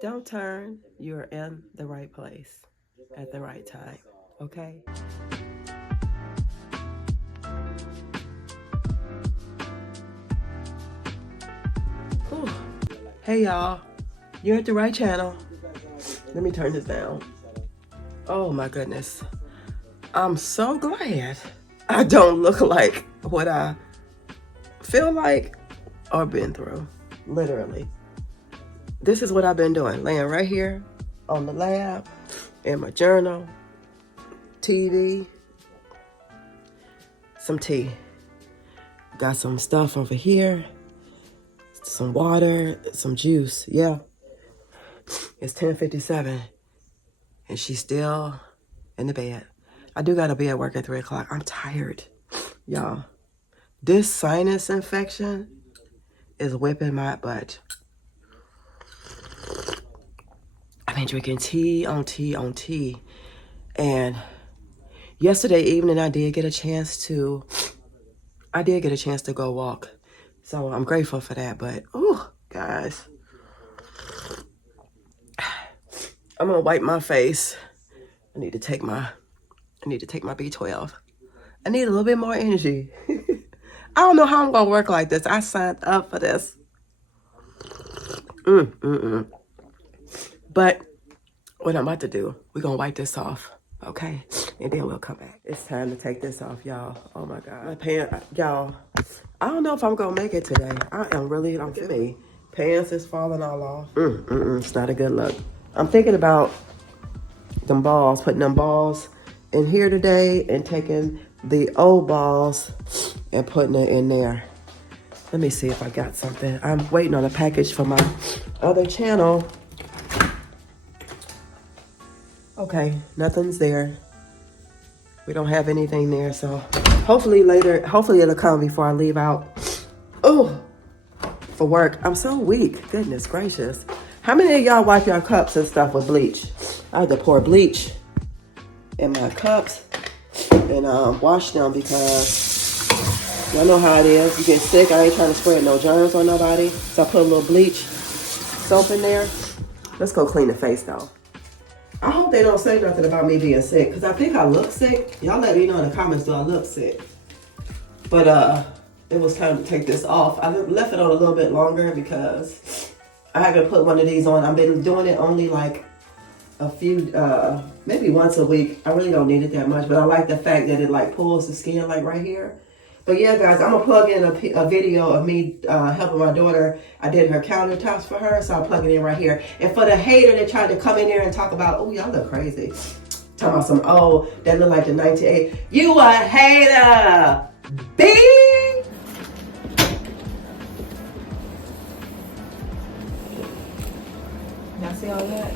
Don't turn. You're in the right place at the right time. Okay? Whew. Hey y'all. You're at the right channel. Let me turn this down. Oh my goodness. I'm so glad I don't look like what I feel like or been through. Literally. This is what I've been doing. Laying right here on the lab, in my journal, TV, some tea. Got some stuff over here, some water, some juice. Yeah, it's 10:57 and she's still in the bed. I do gotta be at work at 3 o'clock. I'm tired, y'all. This sinus infection is whipping my butt. I've been drinking tea on tea on tea. And yesterday evening I did get a chance to go walk. So I'm grateful for that. But oh, guys, I'm gonna wipe my face. I need to take my B12. I need a little bit more energy. I don't know how I'm gonna work like this. I signed up for this. But what I'm about to do, we're gonna wipe this off, okay? And then we'll come back. It's time to take this off, y'all. Oh my God. My pants, y'all, I don't know if I'm gonna make it today. I don't feel me. Pants is falling all off. It's not a good look. I'm thinking about putting them balls in here today and taking the old balls and putting it in there. Let me see if I got something. I'm waiting on a package for my other channel. Okay, nothing's there. We don't have anything there, so hopefully it'll come before I leave out. Oh, for work. I'm so weak. Goodness gracious. How many of y'all wipe your cups and stuff with bleach? I had to pour bleach in my cups and wash them because y'all know how it is. You get sick. I ain't trying to spread no germs on nobody. So I put a little bleach soap in there. Let's go clean the face though. I hope they don't say nothing about me being sick because I think I look sick. Y'all let me know in the comments, do I look sick? But it was time to take this off. I left it on a little bit longer because I haven't put one of these on. I've been doing it only like a few, maybe once a week. I really don't need it that much, but I like the fact that it like pulls the skin like right here. But yeah, guys, I'm gonna plug in a video of me helping my daughter. I did her countertops for her, so I'll plug it in right here. And for the hater that tried to come in there and talk about, oh, y'all look crazy. Talking about some, oh, that look like the 1980s. You a hater, B. Y'all see all that?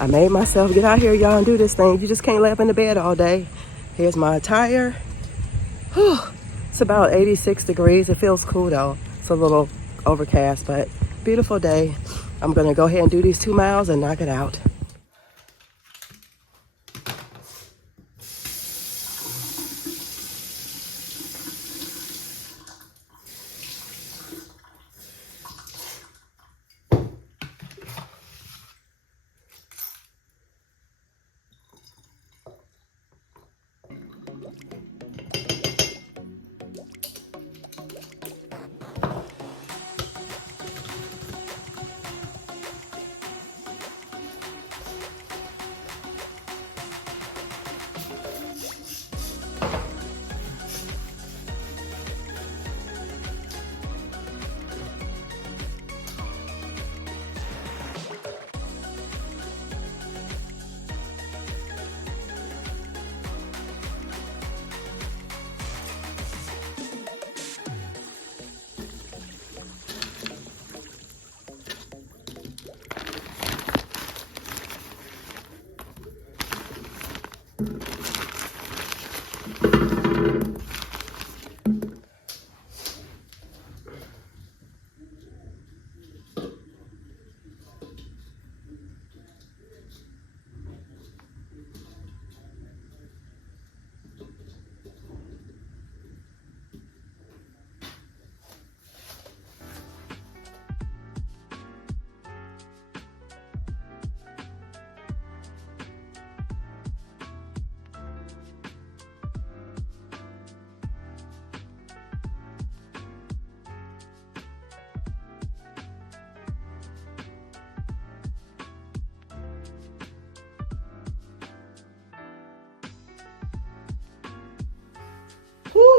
I made myself get out here, y'all, and do this thing. You just can't lay up in the bed all day. Here's my attire. Whew. It's about 86 degrees. It feels cool though. It's a little overcast, but beautiful day. I'm gonna go ahead and do these 2 miles and knock it out.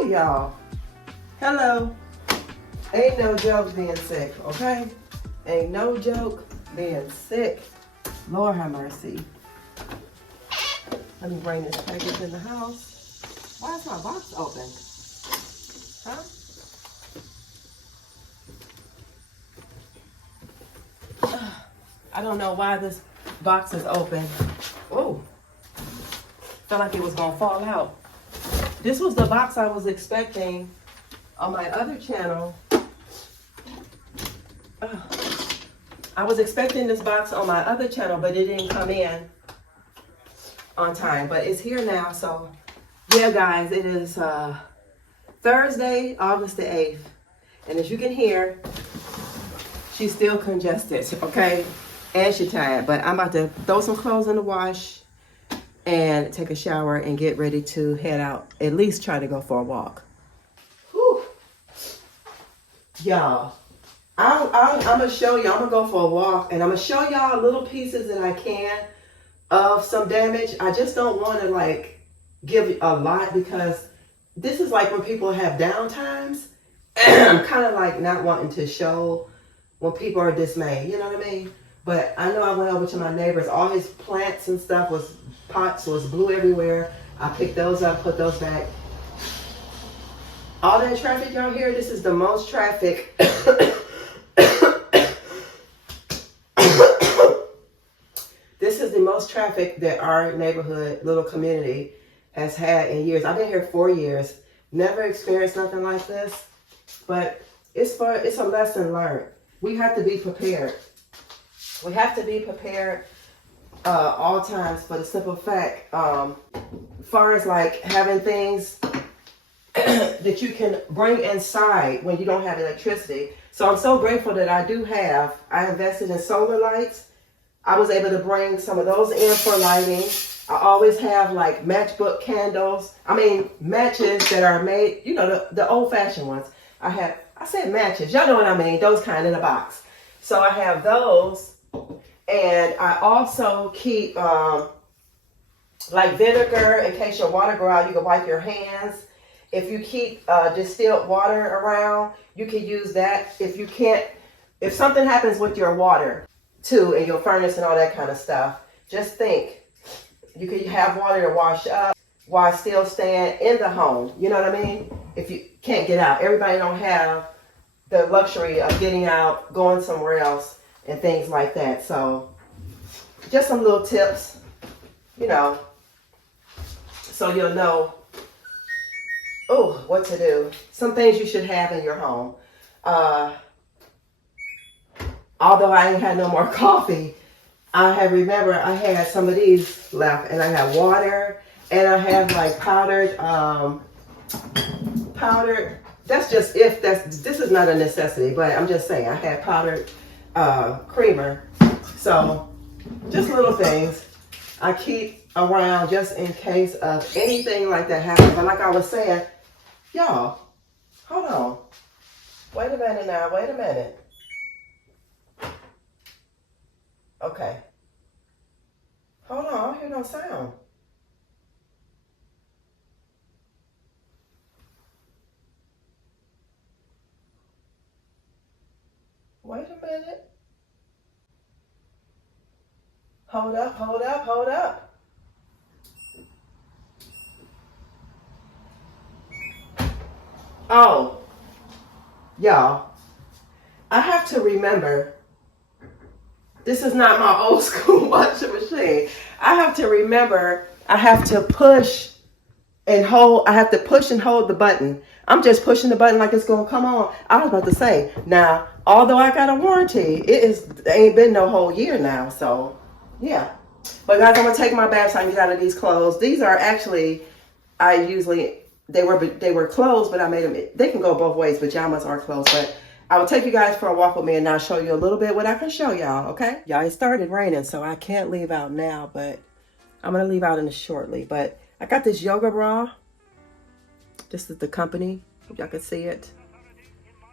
y'all. Hello. Ain't no joke being sick, okay? Ain't no joke being sick. Lord have mercy. Let me bring this package in the house. Why is my box open? Huh? I don't know why this box is open. Oh, felt like it was gonna fall out. This was the box I was expecting on my other channel. I was expecting this box on my other channel, but it didn't come in on time. But it's here now, so yeah, guys, it is Thursday, August the 8th. And as you can hear, she's still congested, okay? And she's tired. But I'm about to throw some clothes in the wash and take a shower and get ready to head out. At least try to go for a walk. Whew. Y'all, I'm going to show you. I'm going to go for a walk. And I'm going to show y'all little pieces that I can of some damage. I just don't want to, like, give a lot because this is like when people have downtimes. I'm kind of like not wanting to show when people are dismayed. You know what I mean? But I know I went over to my neighbor's. All his plants and stuff was pots was blue everywhere. I picked those up, put those back. All that traffic y'all hear, this is the most traffic. This is the most traffic that our neighborhood, little community, has had in years. I've been here 4 years. Never experienced nothing like this. But it's a lesson learned. We have to be prepared. We have to be prepared all times for the simple fact, far as like having things that you can bring inside when you don't have electricity. So I'm so grateful that I invested in solar lights. I was able to bring some of those in for lighting. I always have like matchbook candles. I mean, matches that are made, you know, the old fashioned ones. I said matches, y'all know what I mean, those kind in a box. So I have those. And I also keep like vinegar in case your water go out, you can wipe your hands. If you keep distilled water around, you can use that. If something happens with your water too, and your furnace and all that kind of stuff, just think, you could have water to wash up while still staying in the home. You know what I mean? If you can't get out, everybody don't have the luxury of getting out, going somewhere else, and things like that. So just some little tips, you know, so you'll know, what to do. Some things you should have in your home. Although I ain't had no more coffee, I had some of these left, and I have water, and I have like powdered, this is not a necessity, but I'm just saying, I had powdered creamer. So just little things I keep around just in case of anything like that happens. But like I was saying, y'all, hold on. Wait a minute now, wait a minute. Okay. Hold on, I don't hear no sound. Wait a minute. Hold up, hold up, hold up. Oh, y'all, I have to remember, this is not my old school washing machine. I have to remember, I have to push and hold the button. I'm just pushing the button like it's gonna come on. I was about to say, now, although I got a warranty, it ain't been no whole year now, so yeah. But guys, I'm gonna take my bath so I can get out of these clothes. These are actually, they were closed, but I made them, they can go both ways, pajamas are closed, but I will take you guys for a walk with me and I'll show you a little bit what I can show y'all, okay? Y'all, it started raining, so I can't leave out now, but I'm gonna leave out in shortly. But I got this yoga bra. This is the company, hope y'all can see it.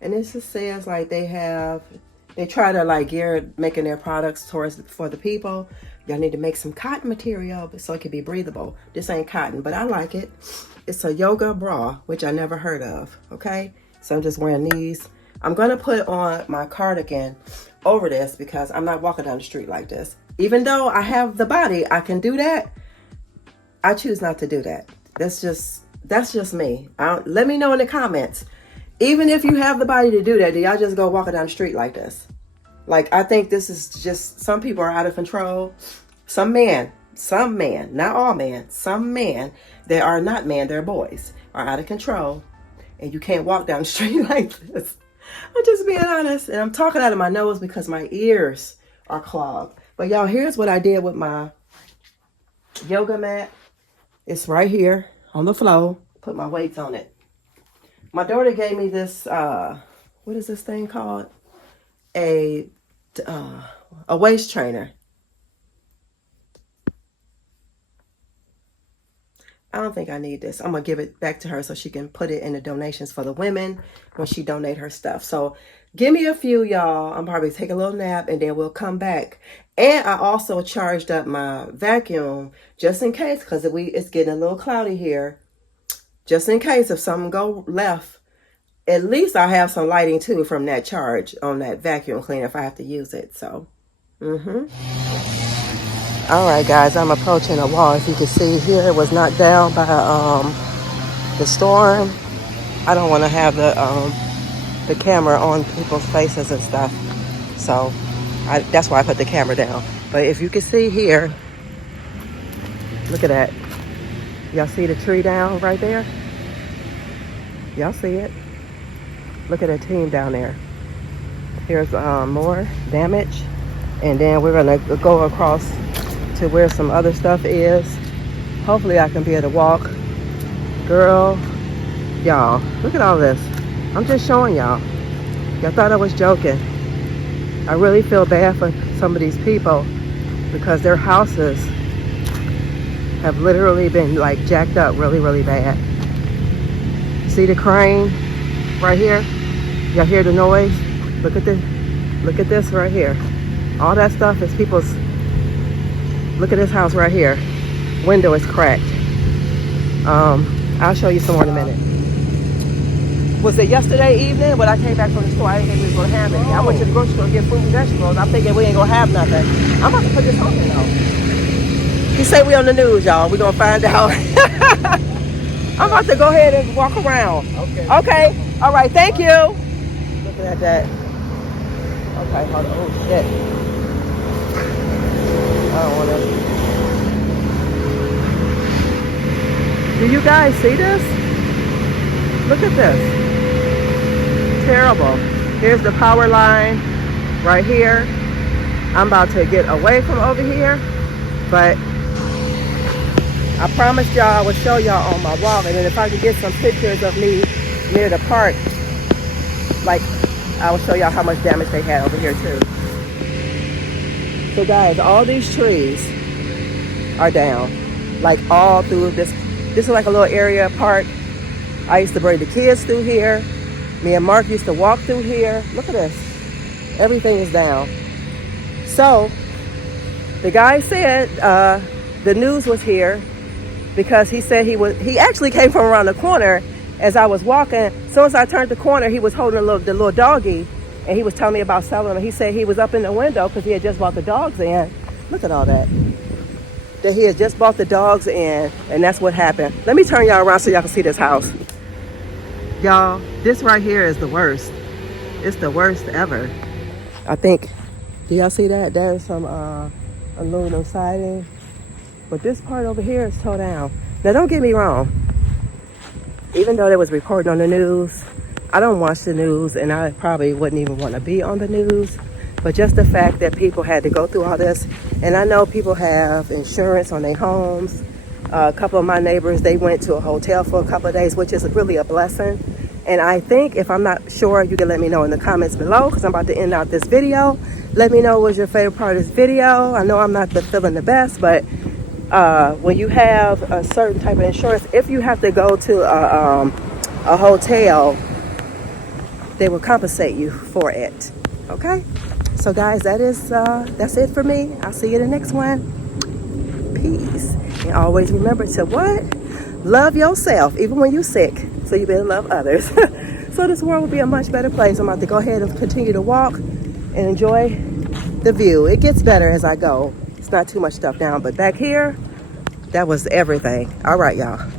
And this just says like they have They try to like gear making their products towards for the people. Y'all need to make some cotton material so it can be breathable. This ain't cotton, but I like it. It's a yoga bra, which I never heard of, okay? So I'm just wearing these. I'm gonna put on my cardigan over this because I'm not walking down the street like this. Even though I have the body, I can do that. I choose not to do that. That's just me. Let me know in the comments. Even if you have the body to do that, do y'all just go walking down the street like this? Like, I think this is just, some people are out of control. Some men, not all men, some men that are not men, they're boys, are out of control. And you can't walk down the street like this. I'm just being honest. And I'm talking out of my nose because my ears are clogged. But y'all, here's what I did with my yoga mat. It's right here on the floor. Put my weights on it. My daughter gave me this, what is this thing called? A waist trainer. I don't think I need this. I'm going to give it back to her so she can put it in the donations for the women when she donate her stuff. So give me a few, y'all. I'm probably take a little nap and then we'll come back. And I also charged up my vacuum just in case, because it's getting a little cloudy here. Just in case if something go left, at least I have some lighting too from that charge on that vacuum cleaner if I have to use it. So, All right, guys, I'm approaching a wall. If you can see here, it was knocked down by the storm. I don't want to have the camera on people's faces and stuff. So that's why I put the camera down. But if you can see here, look at that. Y'all see the tree down right there? Y'all see it? Look at the team down there. Here's more damage. And then we're going to go across to where some other stuff is. Hopefully I can be able to walk. Girl, y'all, look at all this. I'm just showing y'all. Y'all thought I was joking. I really feel bad for some of these people because their houses have literally been like jacked up really, really bad. See the crane right here? Y'all hear the noise? Look at this right here. All that stuff is people's. Look at this house right here. Window is cracked. I'll show you some more in a minute. Was it yesterday evening when I came back from the store? I didn't think we was gonna have any. I went to the grocery store to get fruit and vegetables. I'm thinking we ain't gonna have nothing. I'm about to put this on here though. He said we on the news, y'all. We gonna find out. I'm about to go ahead and walk around. Okay. All right. Thank you. Looking at that. Okay. Hold on. Oh shit. I don't want to. Do you guys see this? Look at this. Terrible. Here's the power line right here. I'm about to get away from over here, but I promised y'all I would show y'all on my walk, and then if I could get some pictures of me near the park, like I will show y'all how much damage they had over here too. So guys, all these trees are down, like all through this. This is like a little area park. I used to bring the kids through here. Me and Mark used to walk through here. Look at this. Everything is down. So the guy said the news was here because he said he actually came from around the corner as I was walking. As soon as I turned the corner, he was holding the little doggy, and he was telling me about selling them. He said he was up in the window because he had just bought the dogs in. Look at all that. That he had just bought the dogs in, and that's what happened. Let me turn y'all around so y'all can see this house. Y'all, this right here is the worst. It's the worst ever. I think, do y'all see that? There's some aluminum siding. But this part over here is tore down. Now don't get me wrong. Even though they was reporting on the news, I don't watch the news, and I probably wouldn't even want to be on the news. But just the fact that people had to go through all this, and I know people have insurance on their homes. A couple of my neighbors, they went to a hotel for a couple of days, which is really a blessing. And I think, if I'm not sure, you can let me know in the comments below, because I'm about to end out this video. Let me know what's your favorite part of this video. I know I'm not feeling the best, but when you have a certain type of insurance, if you have to go to a hotel, they will compensate you for it. Okay, so guys, that's it for me. I'll see you in the next one. Peace. And always remember to what? Love yourself, even when you're sick. So you better love others. So this world will be a much better place. I'm about to go ahead and continue to walk and enjoy the view. It gets better as I go. It's not too much stuff down, but back here, that was everything. All right, y'all.